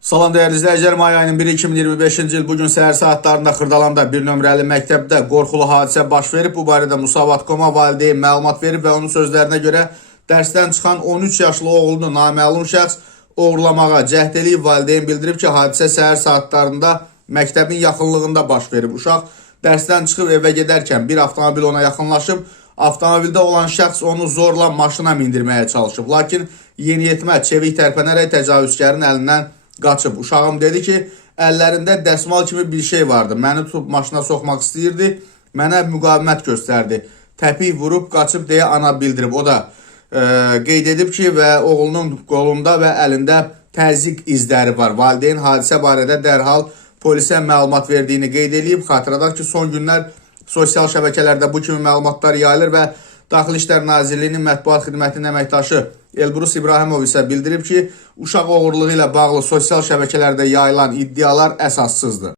Salam dəyərli izləyicilər, may ayının 1-i 2025-ci il bugün səhər saatlarında Xırdalanda bir nömrəli məktəbdə qorxulu hadisə baş verib. Bu barədə Musavat.com-a valideyn məlumat verib və onun sözlərinə görə dərsdən çıxan 13 yaşlı oğlunu naməlum şəxs oğurlamağa cəhd eləyib. Valideyn bildirib ki, hadisə səhər saatlarında məktəbin yaxınlığında baş verib. Uşaq dərsdən çıxıb evə gedərkən bir avtomobil ona yaxınlaşıb. Avtomobildə olan şəxs onu zorla maşına mindirməyə çalışıb. Lakin yeniyetmə çevik tərpənərək təcavüzkarın əlindən qaçıb. Uşağım dedi ki, əllərində dəsmal kimi bir şey vardı. Məni tutub maşına soxmaq istəyirdi. Mənə müqavimət göstərdi. Təpik vurub qaçıb deyə ana bildirib. O da qeyd edib ki, və oğlunun qolunda və əlində təzyiq izləri var. Valideyn hadisə barədə dərhal polisə məlumat verdiyini qeyd edib. Xatırladaq ki, son günlər sosial şəbəkələrdə bu kimi məlumatlar yayılır və Daxili İşlər Nazirliyinin mətbuat xidmətinin əməkdaşı Elbrus İbrahimov isə bildirib ki, uşaq oğurluğu ilə bağlı sosial şəbəkələrdə yayılan iddialar əsassızdır.